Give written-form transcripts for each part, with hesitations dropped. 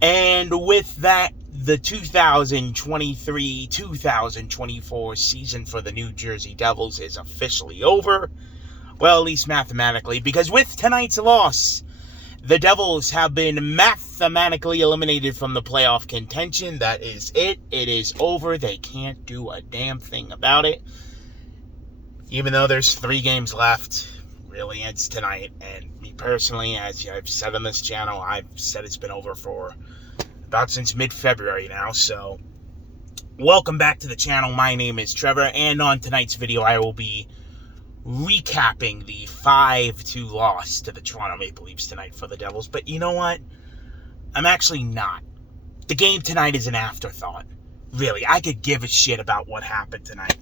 And with that, the 2023-2024 season for the New Jersey Devils is officially over. Well, at least mathematically, because with tonight's loss, the Devils have been mathematically eliminated from the playoff contention. That is it. It is over. They can't do a damn thing about it. Even though there's 3 games left, really it's tonight. And me personally, as I've said on this channel, I've said it's been over for about since mid-February now. So, welcome back to the channel. My name is Trevor, and on tonight's video, I will be recapping the 5-2 loss to the Toronto Maple Leafs tonight for the Devils. But you know what? I'm actually not. The game tonight is an afterthought. Really, I could give a shit about what happened tonight.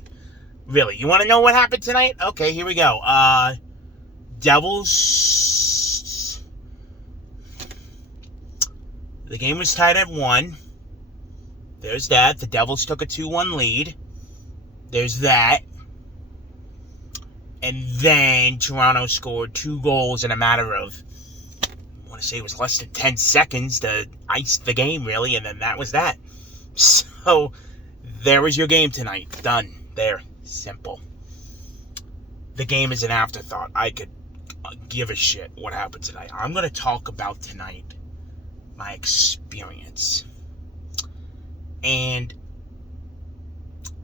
Really, you want to know what happened tonight? Okay, here we go. Devils. The game was tied at 1. There's that. The Devils took a 2-1 lead. There's that. And then Toronto scored 2 goals in a matter of, I want to say it was less than 10 seconds to ice the game, really. And then that was that. So, there was your game tonight. Done. There. Simple. The game is an afterthought. I could give a shit what happened tonight. I'm going to talk about tonight. My experience. And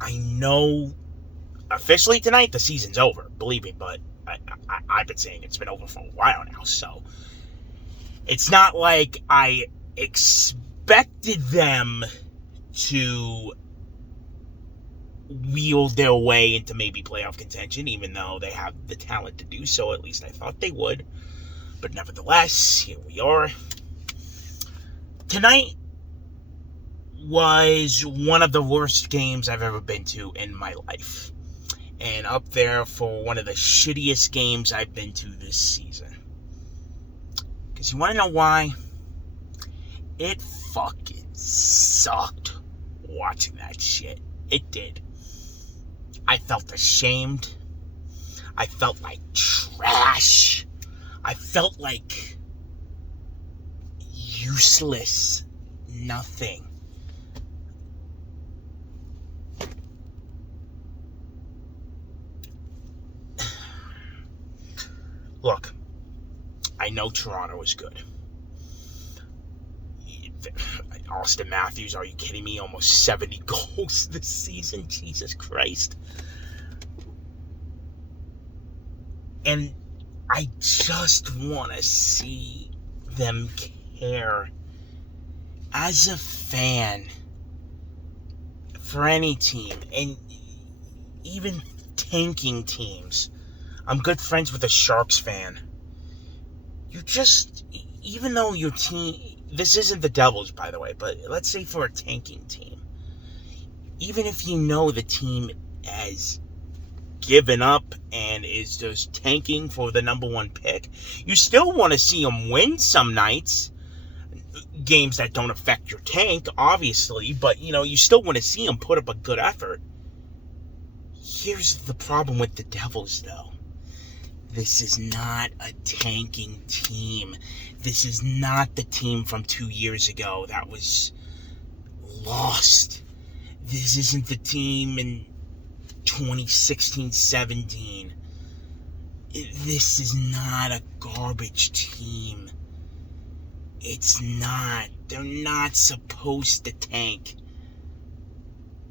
I know officially tonight the season's over, believe me, but I've been saying it's been over for a while now, so it's not like I expected them to wield their way into maybe playoff contention, even though they have the talent to do so. At least I thought they would. But nevertheless, here we are. Tonight was one of the worst games I've ever been to in my life. And up there for one of the shittiest games I've been to this season. Because you want to know why? It fucking sucked watching that shit. It did. I felt ashamed. I felt like trash. I felt like useless nothing. Look, I know Toronto is good. Austin Matthews, are you kidding me? Almost 70 goals this season. Jesus Christ. And I just want to see them care. As a fan, for any team, and even tanking teams, I'm good friends with a Sharks fan. You just, even though your team, this isn't the Devils, by the way, but let's say for a tanking team, even if you know the team has given up and is just tanking for the number 1 pick, you still want to see them win some nights. Games that don't affect your tank, obviously, but, you still want to see them put up a good effort. Here's the problem with the Devils, though. This is not a tanking team. This is not the team from 2 years ago that was lost. This isn't the team in 2016-17. This is not a garbage team. It's not. They're not supposed to tank.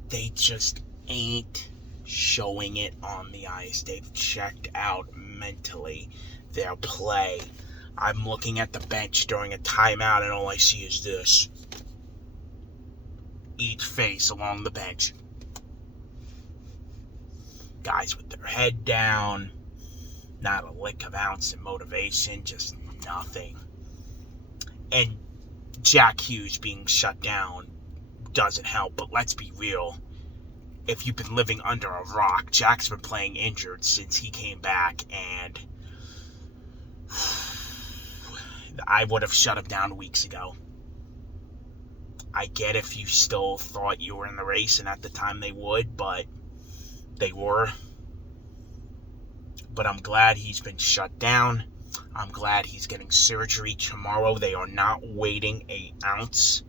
They just ain't showing it on the ice. They've checked out mentally their play. I'm looking at the bench during a timeout and all I see is this. Each face along the bench. Guys with their head down. Not a lick of ounce of motivation. Just nothing. And Jack Hughes being shut down doesn't help, but let's be real. If you've been living under a rock, Jack's been playing injured since he came back, and I would have shut him down weeks ago. I get if you still thought you were in the race, and at the time they would, but they were. But I'm glad he's been shut down. I'm glad he's getting surgery tomorrow. They are not waiting an ounce.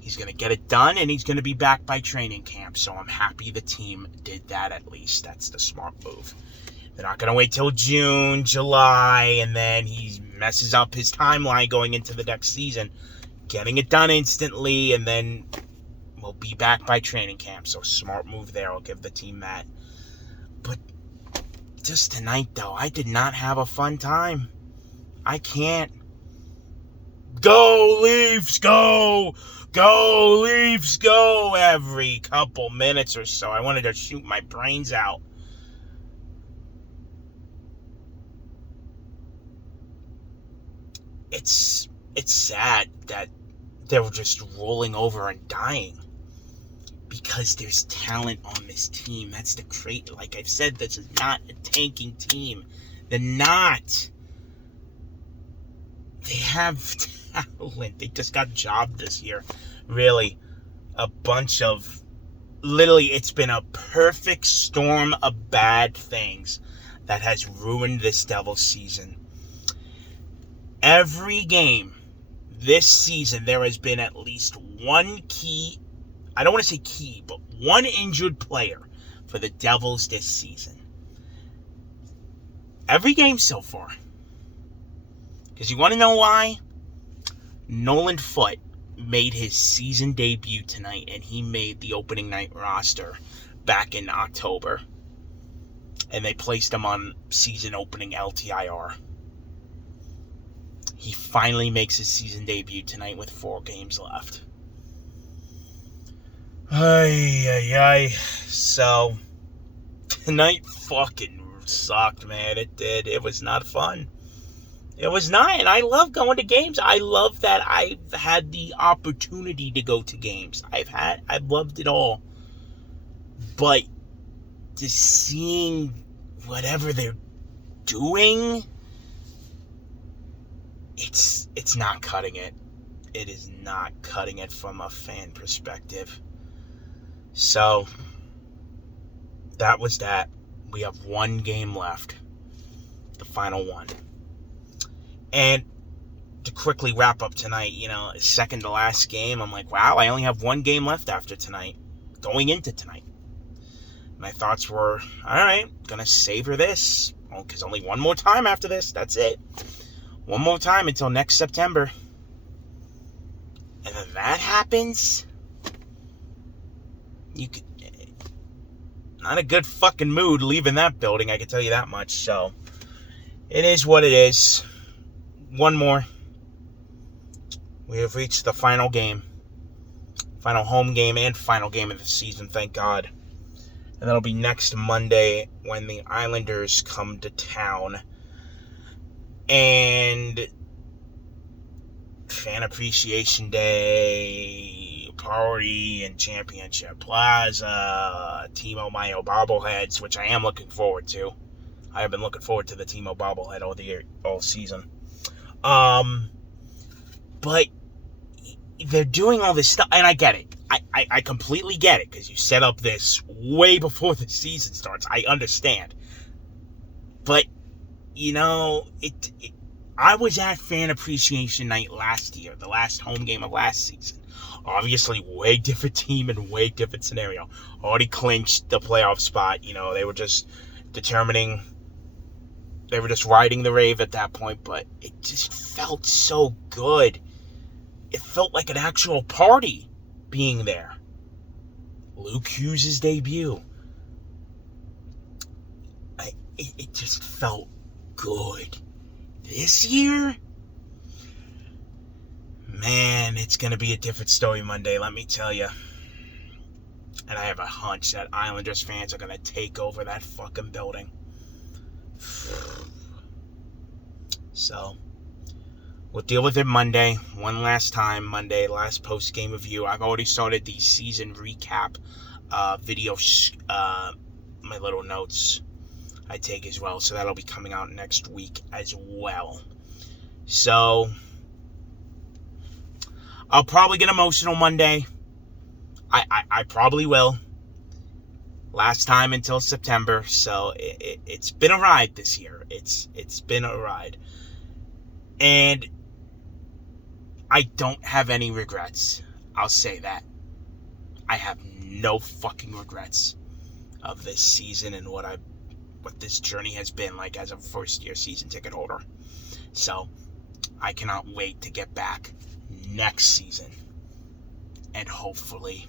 He's going to get it done, and he's going to be back by training camp. So I'm happy the team did that at least. That's the smart move. They're not going to wait till June, July, and then he messes up his timeline going into the next season. Getting it done instantly, and then we'll be back by training camp. So smart move there. I'll give the team that. But just tonight, though, I did not have a fun time. I can't. Go, Leafs, go! Go, Leafs, go! Every couple minutes or so, I wanted to shoot my brains out. It's sad that they're just rolling over and dying. Because there's talent on this team. That's the great. Like I've said, this is not a tanking team. They're not. They have talent. They just got jobbed this year. Really. A bunch of... Literally, it's been a perfect storm of bad things that has ruined this Devils season. Every game this season, there has been at least one key... I don't want to say key, but one injured player for the Devils this season. Every game so far. Because you want to know why? Nolan Foote made his season debut tonight, and he made the opening night roster back in October. And they placed him on season opening LTIR. He finally makes his season debut tonight with 4 games left. Ay. So, tonight fucking sucked, man. It did. It was not fun. It was not, and I love going to games. I love that I've had the opportunity to go to games. I've loved it all. But just seeing whatever they're doing, it's not cutting it. It is not cutting it from a fan perspective. So, that was that. We have 1 game left. The final one. And to quickly wrap up tonight, second to last game, I'm like, wow, I only have 1 game left after tonight. Going into tonight. My thoughts were, alright, gonna savor this. Well, because only 1 more time after this. That's it. 1 more time until next September. And then that happens... You could... Not a good fucking mood leaving that building, I can tell you that much. So, it is what it is. 1 more. We have reached the final game. Final home game and final game of the season, thank God. And that'll be next Monday when the Islanders come to town. And... Fan Appreciation Day... Party and Championship Plaza, Timo Mayo bobbleheads, which I am looking forward to. I have been looking forward to the Timo bobblehead all season. But they're doing all this stuff, and I get it. I completely get it, because you set up this way before the season starts. I understand. But, I was at Fan Appreciation Night last year, the last home game of last season. Obviously, way different team and way different scenario. Already clinched the playoff spot. They were just determining. They were just riding the wave at that point, but it just felt so good. It felt like an actual party being there. Luke Hughes' debut. It just felt good. This year? Man, it's going to be a different story Monday, let me tell you. And I have a hunch that Islanders fans are going to take over that fucking building. So, we'll deal with it Monday. One last time, Monday, last post-game review. I've already started the season recap video, my little notes I take as well. So that'll be coming out next week as well. So... I'll probably get emotional Monday. I probably will. Last time until September. So it's been a ride this year. It's been a ride. And I don't have any regrets. I'll say that. I have no fucking regrets of this season and what this journey has been like as a first-year season ticket holder. So I cannot wait to get back next season, and hopefully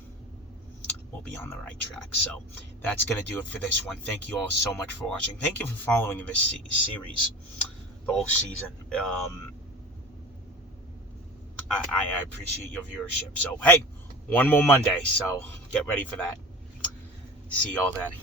we'll be on the right track. So that's going to do it for this one. Thank you all so much for watching. Thank you for following this series, the whole season. I appreciate your viewership. So, hey, one more Monday, so get ready for that. See y'all then.